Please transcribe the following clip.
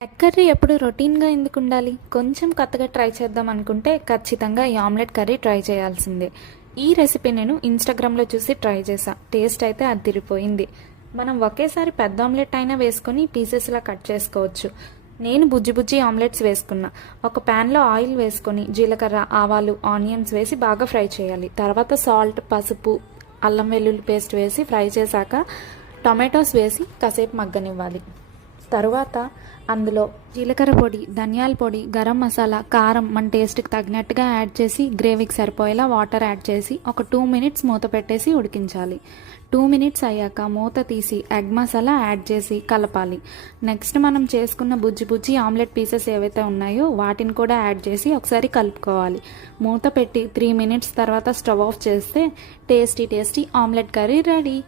Egg curry ఎప్పుడు రొటీన్గా ఎందుకు ఉండాలి? కొంచెం కొత్తగా ట్రై చేద్దాం అనుకుంటే ఖచ్చితంగా ఈ ఆమ్లెట్ కర్రీ ట్రై చేయాల్సిందే. ఈ రెసిపీ నేను ఇన్‌స్టాగ్రామ్‌లో చూసి ట్రై చేశా. టేస్ట్ అయితే అదిరిపోయింది. మనం ఒకేసారి పెద్ద ఆమ్లెట్ అయినా వేసుకొని పీసెస్‌లా కట్ చేసుకోవచ్చు. నేను బుజ్జి బుజ్జి ఆమ్లెట్స్ వేసుకున్నా. ఒక ప్యాన్‌లో ఆయిల్ వేసుకొని జీలకర్ర, ఆవాలు, ఆనియన్స్ వేసి బాగా ఫ్రై చేయాలి. తర్వాత సాల్ట్, పసుపు, అల్లం వెల్లుల్లి పేస్ట్ వేసి ఫ్రై చేశాక టొమాటోస్ వేసి కాసేపు మగ్గనివ్వాలి. తరువాత అందులో జీలకర్ర పొడి, ధనియాల పొడి, గరం మసాలా, కారం మన టేస్ట్కి తగినట్టుగా యాడ్ చేసి గ్రేవీకి సరిపోయేలా వాటర్ యాడ్ చేసి ఒక 2 మినిట్స్ మూత పెట్టేసి ఉడికించాలి. 2 మినిట్స్ అయ్యాక మూత తీసి ఎగ్ మసాలా యాడ్ చేసి కలపాలి. నెక్స్ట్ మనం చేసుకున్న బుజ్జి బుజ్జి ఆమ్లెట్ పీసెస్ ఏవైతే ఉన్నాయో వాటిని కూడా యాడ్ చేసి ఒకసారి కలుపుకోవాలి. మూత పెట్టి 3 మినిట్స్ తర్వాత స్టవ్ ఆఫ్ చేస్తే tasty tasty omelette curry ready.